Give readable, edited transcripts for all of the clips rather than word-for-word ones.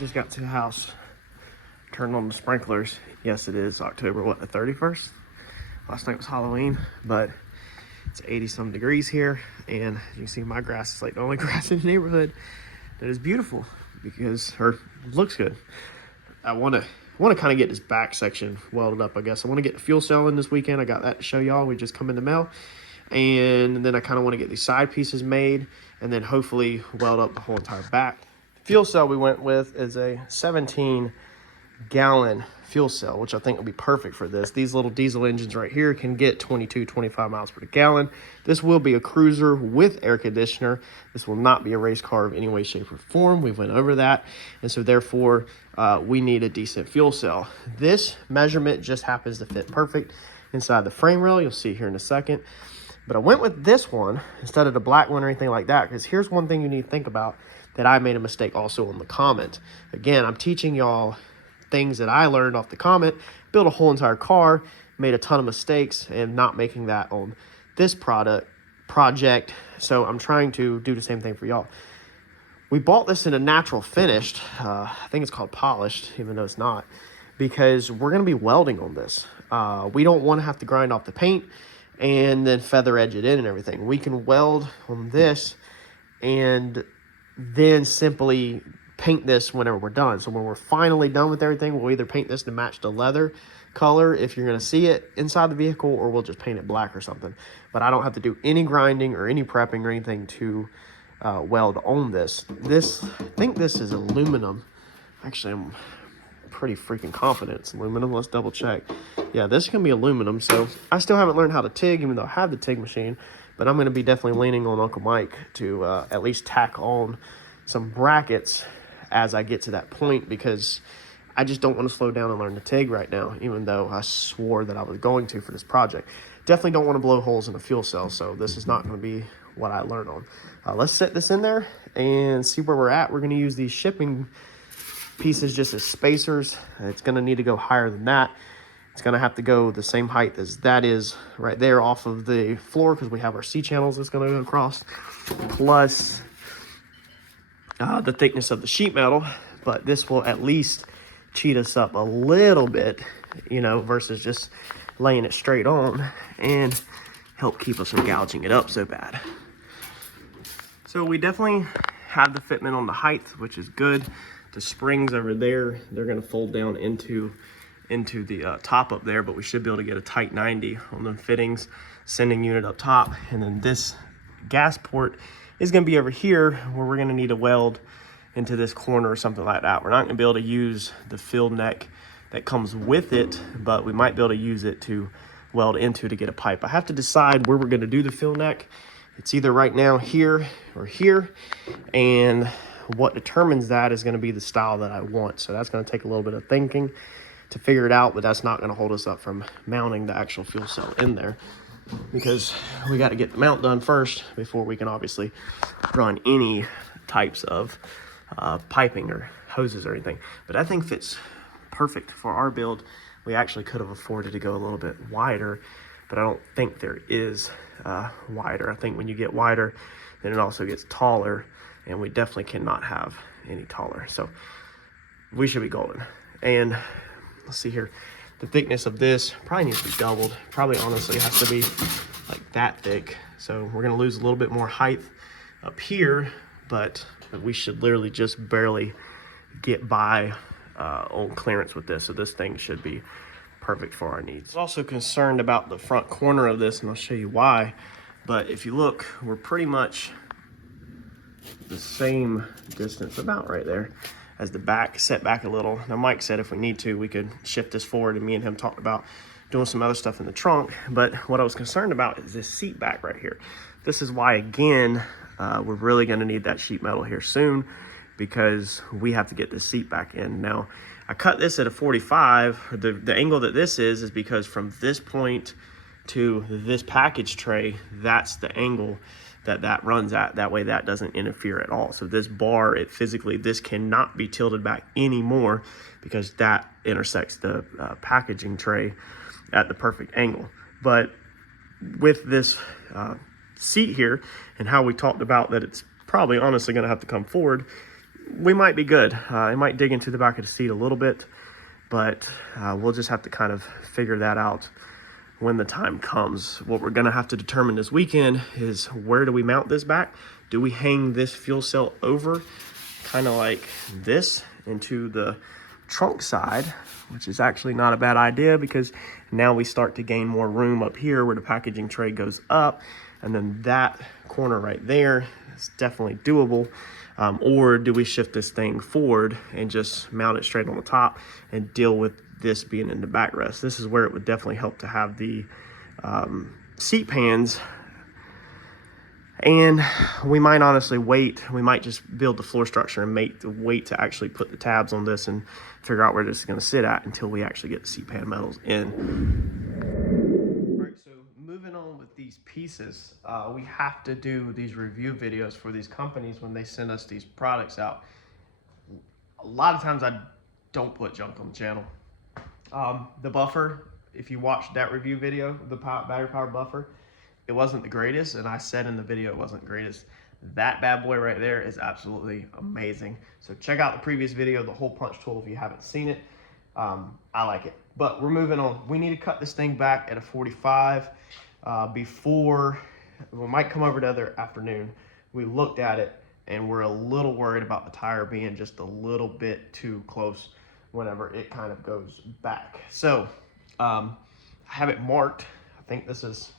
Just got to the house, turned on the sprinklers. Yes, it is October, what, the 31st? Last night was Halloween, but it's 80 some degrees here, and you can see my grass is like the only grass in the neighborhood that is beautiful because, or looks good. I want to kind of get this back section welded up, I guess. I want to get the fuel cell in this weekend. I got that to show y'all. We just come in the mail. And then I kind of want to get these side pieces made and then hopefully weld up the whole entire back. Fuel cell we went with is a 17-gallon fuel cell, which I think will be perfect for this. These little diesel engines right here can get 22, 25 miles per gallon. This will be a cruiser with air conditioner. This will not be a race car of any way, shape, or form. We went over that. And so therefore, we need a decent fuel cell. This measurement just happens to fit perfect inside the frame rail. You'll see here in a second. But I went with this one instead of the black one or anything like that, because here's one thing you need to think about that I made a mistake also on the Comet. Again, I'm teaching y'all things that I learned off the Comet, built a whole entire car, made a ton of mistakes, and not making that on this project. So I'm trying to do the same thing for y'all. We bought this in a natural finished, I think it's called polished, even though it's not, because we're going to be welding on this. We don't want to have to grind off the paint and then feather edge it in and everything. We can weld on this and then simply paint this whenever we're done. So when we're finally done with everything, we'll either paint this to match the leather color if you're gonna see it inside the vehicle, or we'll just paint it black or something. But I don't have to do any grinding or any prepping or anything to weld on this. I think this is aluminum. Actually, I'm pretty freaking confident it's aluminum. Let's double check. Yeah, this can be aluminum. So I still haven't learned how to TIG, even though I have the TIG machine, but I'm going to be definitely leaning on Uncle Mike to at least tack on some brackets as I get to that point, because I just don't want to slow down and learn the TIG right now, even though I swore that I was going to for this project. Definitely don't want to blow holes in a fuel cell, so this is not going to be what I learn on. Let's set this in there and see where we're at. We're going to use these shipping pieces just as spacers. It's going to need to go higher than that. It's going to have to go the same height as that is right there off of the floor, because we have our C channels that's going to go across, plus the thickness of the sheet metal. But this will at least cheat us up a little bit, you know, versus just laying it straight on, and help keep us from gouging it up so bad. So we definitely have the fitment on the height, which is good. The springs over there, they're going to fold down into the top up there, but we should be able to get a tight 90 on the fittings, sending unit up top. And then this gas port is going to be over here, where we're going to need a weld into this corner or something like that. We're not going to be able to use the fill neck that comes with it, but we might be able to use it to weld into to get a pipe. I have to decide where we're going to do the fill neck. It's either right now here or here, and what determines that is going to be the style that I want. So that's going to take a little bit of thinking to figure it out, but that's not going to hold us up from mounting the actual fuel cell in there, because we got to get the mount done first before we can obviously run any types of piping or hoses or anything. But that thing fits perfect for our build. We actually could have afforded to go a little bit wider, but I don't think there is wider. I think when you get wider, then it also gets taller, and we definitely cannot have any taller. So we should be golden. And let's see here, the thickness of this probably needs to be doubled. Probably honestly has to be like that thick. So we're gonna lose a little bit more height up here, but we should literally just barely get by on clearance with this. So this thing should be perfect for our needs. I was also concerned about the front corner of this, and I'll show you why. But if you look, we're pretty much the same distance, about right there, as the back, set back a little. Now Mike said if we need to, we could shift this forward, and me and him talked about doing some other stuff in the trunk. But what I was concerned about is this seat back right here. This is why, again, we're really going to need that sheet metal here soon, because we have to get this seat back in. Now, I cut this at a 45. The angle that this is because from this point to this package tray, that's the angle that runs at. That way that doesn't interfere at all. So this bar, this cannot be tilted back anymore, because that intersects the packaging tray at the perfect angle. But with this seat here, and how we talked about that it's probably honestly going to have to come forward, we might be good. It might dig into the back of the seat a little bit, but we'll just have to kind of figure that out when the time comes. What we're gonna have to determine this weekend is, where do we mount this back? Do we hang this fuel cell over, kind of like this, into the trunk side, which is actually not a bad idea, because now we start to gain more room up here where the packaging tray goes up, and then that corner right there is definitely doable. Or do we shift this thing forward and just mount it straight on the top and deal with this being in the backrest? This is where it would definitely help to have the seat pans. And we might honestly wait. We might just build the floor structure and wait to actually put the tabs on this and figure out where this is going to sit at until we actually get the seat pan metals in. All right, so moving on with these pieces, we have to do these review videos for these companies when they send us these products out. A lot of times I don't put junk on the channel. The buffer, if you watched that review video, the battery powered buffer, it wasn't the greatest, and I said in the video it wasn't the greatest. That bad boy right there is absolutely amazing. So check out the previous video, the hole punch tool, if you haven't seen it. I like it. But we're moving on. We need to cut this thing back at a 45 before, we might come over the other afternoon. We looked at it and we're a little worried about the tire being just a little bit too close whenever it kind of goes back. So I have it marked. I think this is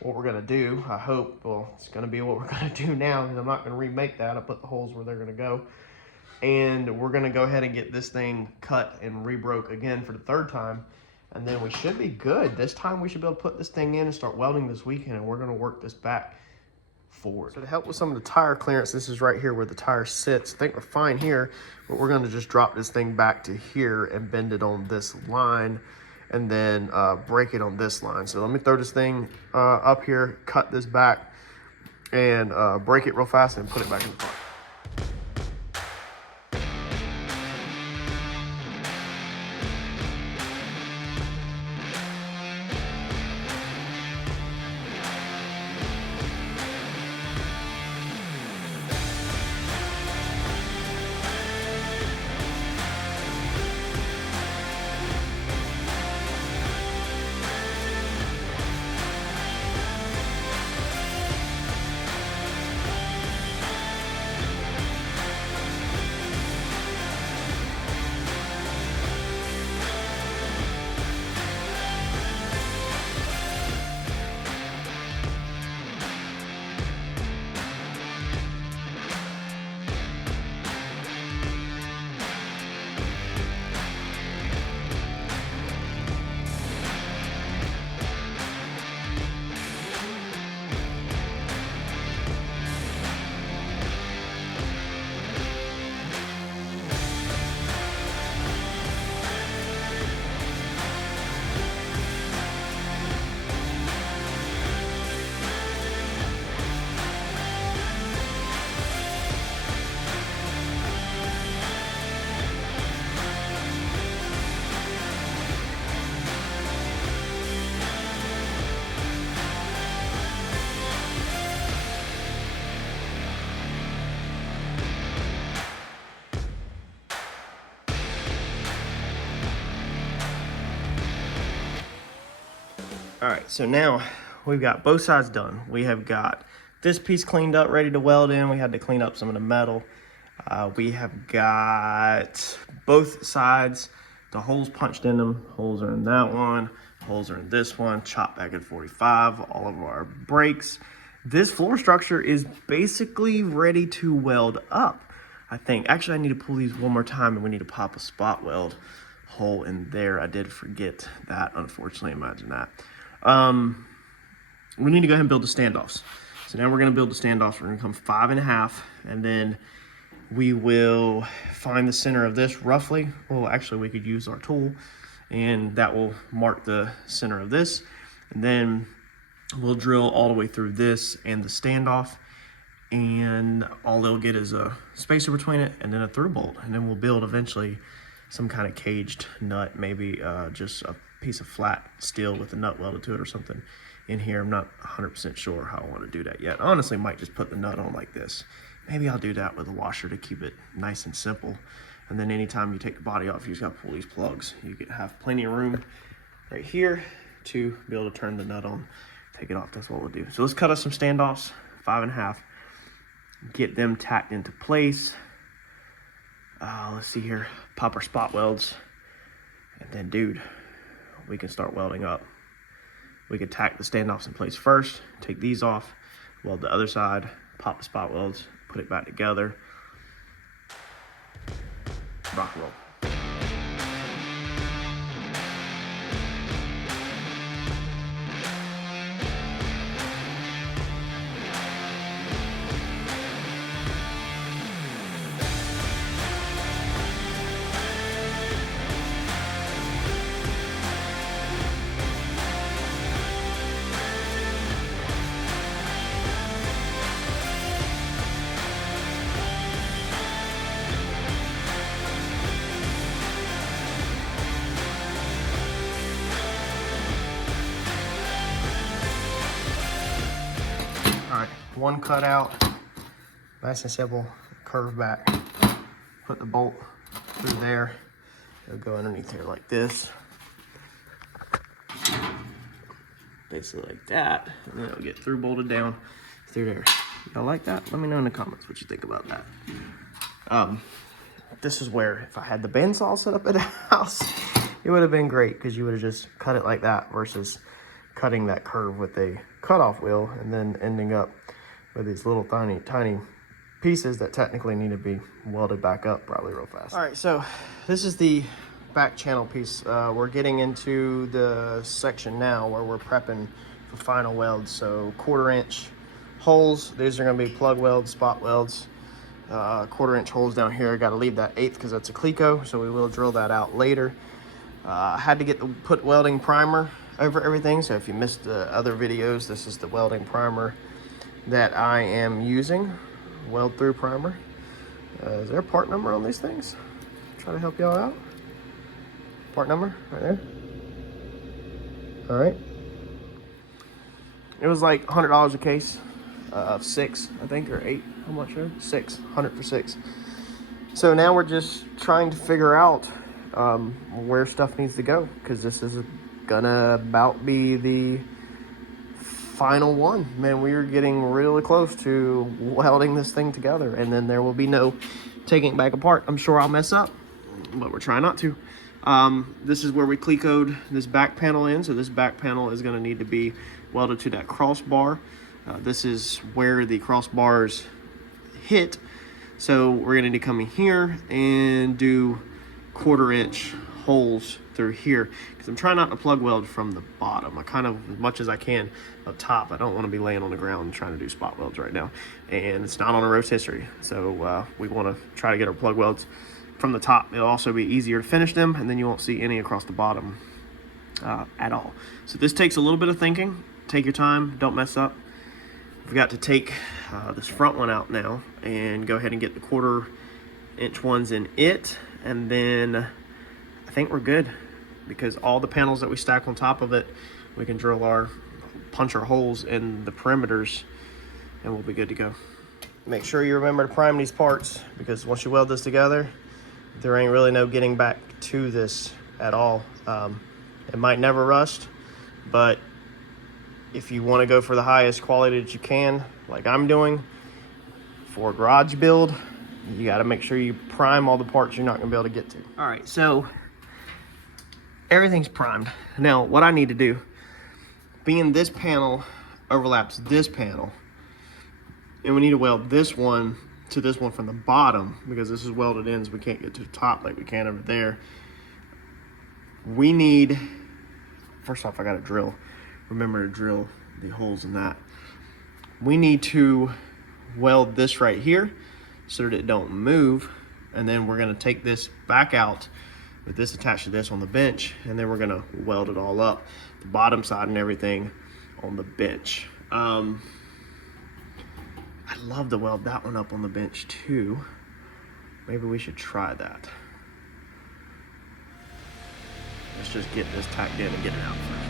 what we're gonna do. I hope, well, it's gonna be what we're gonna do now, because I'm not gonna remake that. I put the holes where they're gonna go. And we're gonna go ahead and get this thing cut and rebroke again for the third time. And then we should be good. This time we should be able to put this thing in and start welding this weekend, and we're gonna work this back forward. So to help with some of the tire clearance, this is right here where the tire sits. I think we're fine here, but we're gonna just drop this thing back to here and bend it on this line, and then break it on this line. So let me throw this thing up here, cut this back, and break it real fast and put it back in the car. All right, so now we've got both sides done. We have got this piece cleaned up, ready to weld in. We had to clean up some of the metal. We have got both sides, the holes punched in them. Holes are in that one, holes are in this one, chopped back at 45, all of our brakes. This floor structure is basically ready to weld up, I think. Actually, I need to pull these one more time, and we need to pop a spot weld hole in there. I did forget that, unfortunately. Imagine that. We need to go ahead and build the standoffs. So now we're going to build the standoffs. We're going to come 5.5, and then we will find the center of this roughly. Well, actually, we could use our tool, and that will mark the center of this. And then we'll drill all the way through this and the standoff, and all they'll get is a spacer between it and then a through bolt. And then we'll build eventually some kind of caged nut, maybe just a piece of flat steel with a nut welded to it or something, in here. I'm not 100% sure how I want to do that yet. I honestly might just put the nut on like this. Maybe I'll do that with a washer to keep it nice and simple. And then anytime you take the body off, you just got to pull these plugs. You can have plenty of room right here to be able to turn the nut on, take it off. That's what we'll do. So let's cut us some standoffs, 5.5, get them tacked into place. Let's see here, pop our spot welds, and then dude, we can start welding up. We can tack the standoffs in place first, take these off, weld the other side, pop the spot welds, put it back together, rock and roll. One cut out, nice and simple, curve back, put the bolt through there, it'll go underneath here like this, basically like that, and then it'll get through bolted down through there. Y'all like that? Let me know in the comments what you think about that. This is where, if I had the bandsaw set up at the house, it would have been great, because you would have just cut it like that versus cutting that curve with a cutoff wheel and then ending up with these little tiny pieces that technically need to be welded back up probably real fast. All right, so this is the back channel piece. We're getting into the section now where we're prepping for final welds. So 1/4 inch holes. These are gonna be plug welds, spot welds. 1/4 inch holes down here. I gotta leave that 1/8 because that's a Cleco, so we will drill that out later. I had to put welding primer over everything, so if you missed the other videos, this is the welding primer that I am using, weld through primer. Is there a part number on these things? Try to help y'all out. Part number right there. All right. It was like $100 a case of 6, I think, or 8. I'm not sure. 6, 100 for 6. So now we're just trying to figure out where stuff needs to go, because this is gonna about be the final one. Man, we are getting really close to welding this thing together, and then there will be no taking it back apart. I'm sure I'll mess up, but we're trying not to. This is where we Clecoed this back panel in, so this back panel is going to need to be welded to that crossbar. This is where the crossbars hit, so we're going to need to come in here and do 1/4 inch holes through here, because I'm trying not to plug weld from the bottom. I kind of, as much as I can up top, I don't want to be laying on the ground trying to do spot welds right now, and it's not on a rotisserie, so we want to try to get our plug welds from the top. It'll also be easier to finish them, and then you won't see any across the bottom at all. So this takes a little bit of thinking. Take your time, don't mess up. We've got to take this front one out now and go ahead and get the 1/4 inch ones in it, and then I think we're good, because all the panels that we stack on top of it, we can punch our holes in the perimeters, and we'll be good to go. Make sure you remember to prime these parts, because once you weld this together, there ain't really no getting back to this at all. It might never rust, but if you want to go for the highest quality that you can, like I'm doing for a garage build, you got to make sure you prime all the parts you're not going to be able to get to. All right, so everything's primed. Now, what I need to do, being this panel overlaps this panel, and we need to weld this one to this one from the bottom, because this is welded in, so we can't get to the top like we can over there. We need, first off, I got to drill. Remember to drill the holes in that. We need to weld this right here so that it don't move, and then we're going to take this back out with this attached to this on the bench, and then we're going to weld it all up, the bottom side and everything on the bench. I'd love to weld that one up on the bench too. Maybe we should try that. Let's just get this tacked in and get it out first.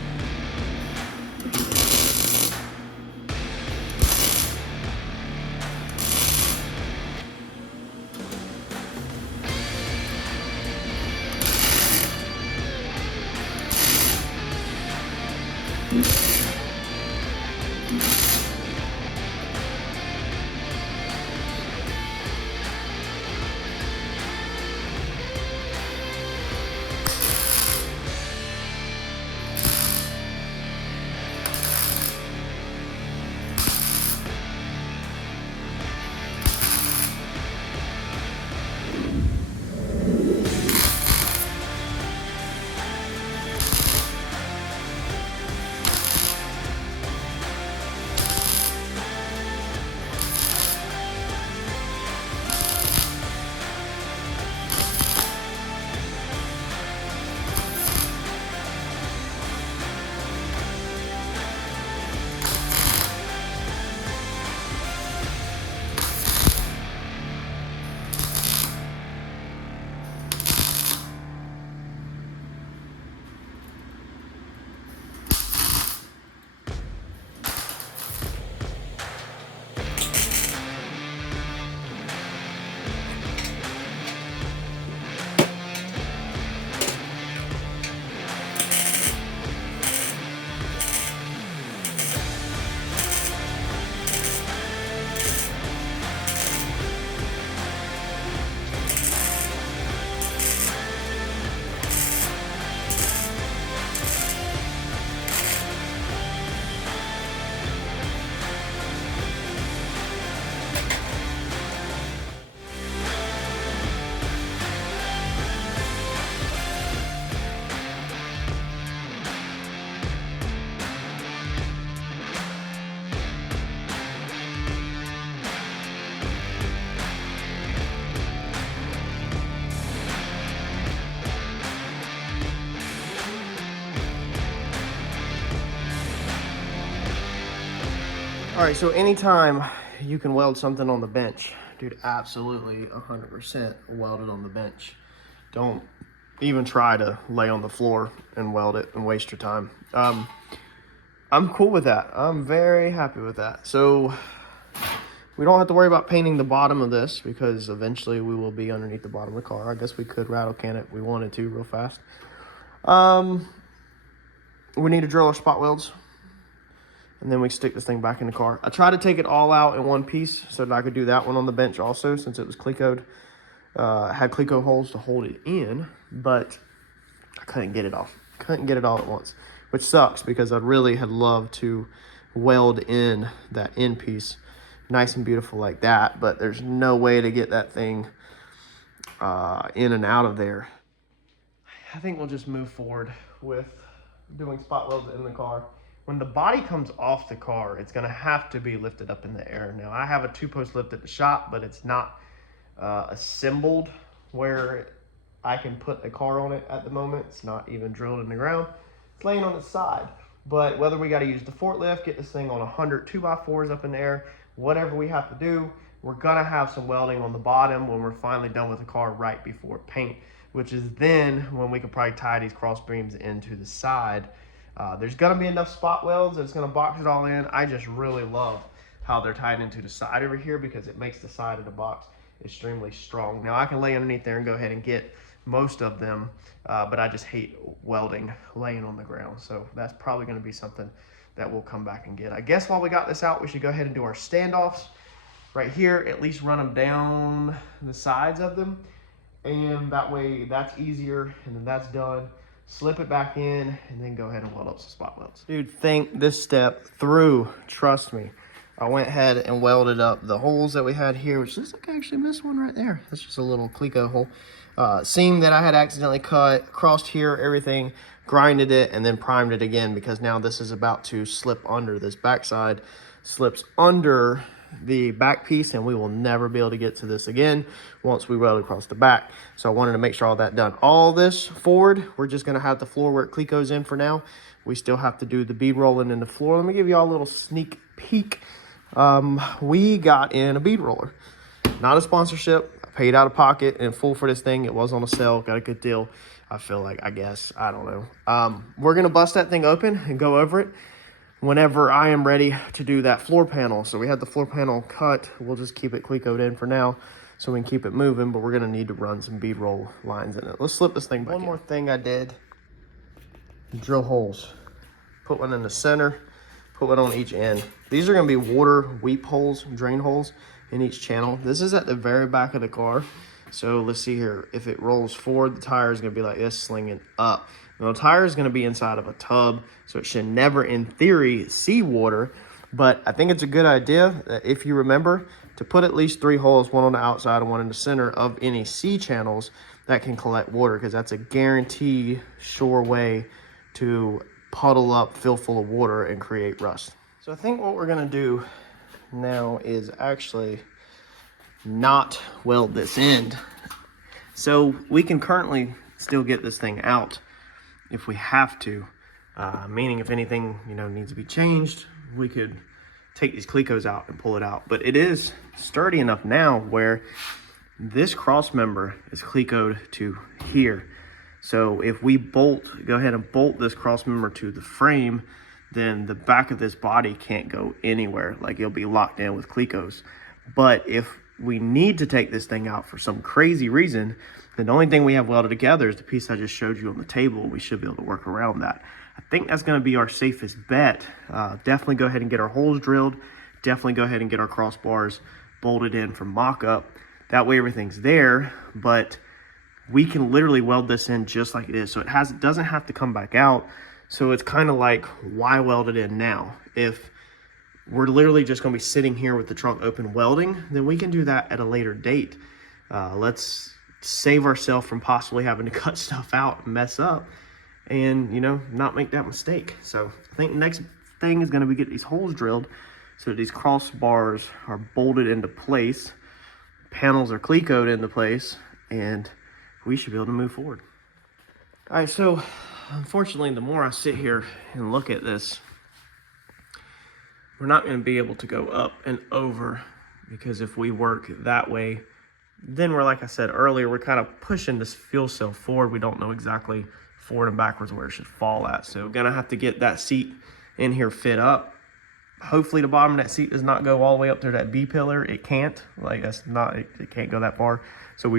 All right, so anytime you can weld something on the bench, dude, absolutely 100% weld it on the bench. Don't even try to lay on the floor and weld it and waste your time. I'm cool with that. I'm very happy with that. So we don't have to worry about painting the bottom of this because eventually we will be underneath the bottom of the car. I guess we could rattle can it if we wanted to real fast. We need to drill our spot welds, and then we stick this thing back in the car. I tried to take it all out in one piece so that I could do that one on the bench also, since it was Clecoed. Had Cleco holes to hold it in, but I couldn't get it off. Couldn't get it all at once, which sucks because I really had loved to weld in that end piece nice and beautiful like that, but there's no way to get that thing in and out of there. I think we'll just move forward with doing spot welds in the car. When the body comes off the car, it's gonna have to be lifted up in the air. Now, I have a 2-post lift at the shop, but it's not assembled where I can put a car on it at the moment. It's not even drilled in the ground. It's laying on its side. But whether we gotta use the forklift, get this thing on 100 2x4s up in the air, whatever we have to do, we're gonna have some welding on the bottom when we're finally done with the car right before paint, which is then when we can probably tie these cross beams into the side. There's gonna be enough spot welds that it's gonna box it all in. I just really love how they're tied into the side over here because it makes the side of the box extremely strong. Now I can lay underneath there and go ahead and get most of them, but I just hate welding laying on the ground. So that's probably gonna be something that we'll come back and get. I guess while we got this out, we should go ahead and do our standoffs right here, at least run them down the sides of them. And that way that's easier, and then that's done. Slip it back in, and then go ahead and weld up some spot welds. Dude, think this step through, trust me. I went ahead and welded up the holes that we had here, which looks like I actually missed one right there. That's just a little Cleco hole. Seam that I had accidentally cut, crossed here, everything, grinded it, and then primed it again because now this is about to slip under. This backside slips under the back piece, and we will never be able to get to this again once we weld across the back. So I wanted to make sure all that done. All this forward, we're just going to have the floor where it Cleco's in for now. We still have to do the bead rolling in the floor. Let me give you all a little sneak peek. We got in a bead roller. Not a sponsorship. I paid out of pocket and full for this thing. It was on a sale. Got a good deal. I feel like, I guess, I don't know. We're going to bust that thing open and go over it whenever I am ready to do that floor panel. So we had the floor panel cut. We'll just keep it Clecoed in for now so we can keep it moving, but we're gonna need to run some bead roll lines in it. Let's slip this thing back in. One more thing I did, drill holes. put one in the center, put one on each end. These are gonna be water weep holes, drain holes in each channel. This is at the very back of the car. So let's see here. If it rolls forward, the tire is gonna be like this, slinging up. Now the tire is gonna be inside of a tub, so it should never, in theory, see water. But I think it's a good idea that if you remember to put at least 3 holes, one on the outside and one in the center of any C channels that can collect water, because that's a guaranteed sure way to puddle up, fill full of water, and create rust. So I think what we're gonna do now is actually not weld this end. So we can currently still get this thing out if we have to, meaning if anything, you know, needs to be changed, we could take these clecos out and pull it out. But it is sturdy enough now where this cross member is clecoed to here. So if we go ahead and bolt this cross member to the frame, then the back of this body can't go anywhere. Like, it'll be locked in with clecos. But if we need to take this thing out for some crazy reason, then the only thing we have welded together is the piece I just showed you on the table. We should be able to work around that. I think that's going to be our safest bet. Definitely go ahead and get our holes drilled. Definitely go ahead and get our crossbars bolted in from mock-up. That way everything's there, but we can literally weld this in just like it is. So it doesn't have to come back out. So it's kind of like, why weld it in now? If we're literally just going to be sitting here with the trunk open welding, then we can do that at a later date. Let's save ourselves from possibly having to cut stuff out and mess up and, you know, not make that mistake. So I think the next thing is going to be get these holes drilled so that these crossbars are bolted into place, panels are clecoed into place, and we should be able to move forward. All right, so unfortunately, the more I sit here and look at this, we're not going to be able to go up and over, because if we work that way, then we're, like I said earlier, we're kind of pushing this fuel cell forward. We don't know exactly forward and backwards where it should fall at. So we're going to have to get that seat in here fit up. Hopefully the bottom of that seat does not go all the way up to that B pillar. It can't. Like, that's not, it can't go that far. So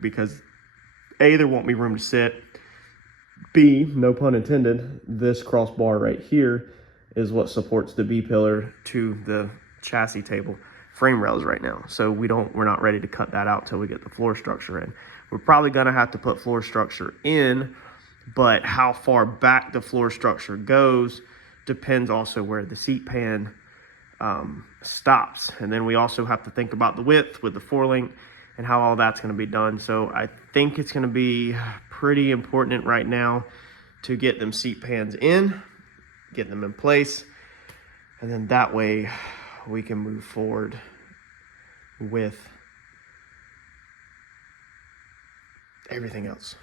because A, there won't be room to sit. B, no pun intended, this crossbar right here is what supports the B pillar to the chassis table frame rails right now. So we're not ready to cut that out till we get the floor structure in. We're probably gonna have to put floor structure in, but how far back the floor structure goes depends also where the seat pan stops. And then we also have to think about the width with the 4-link and how all that's gonna be done. So I think it's gonna be pretty important right now to get them seat pans in, get them in place, and then that way we can move forward with everything else.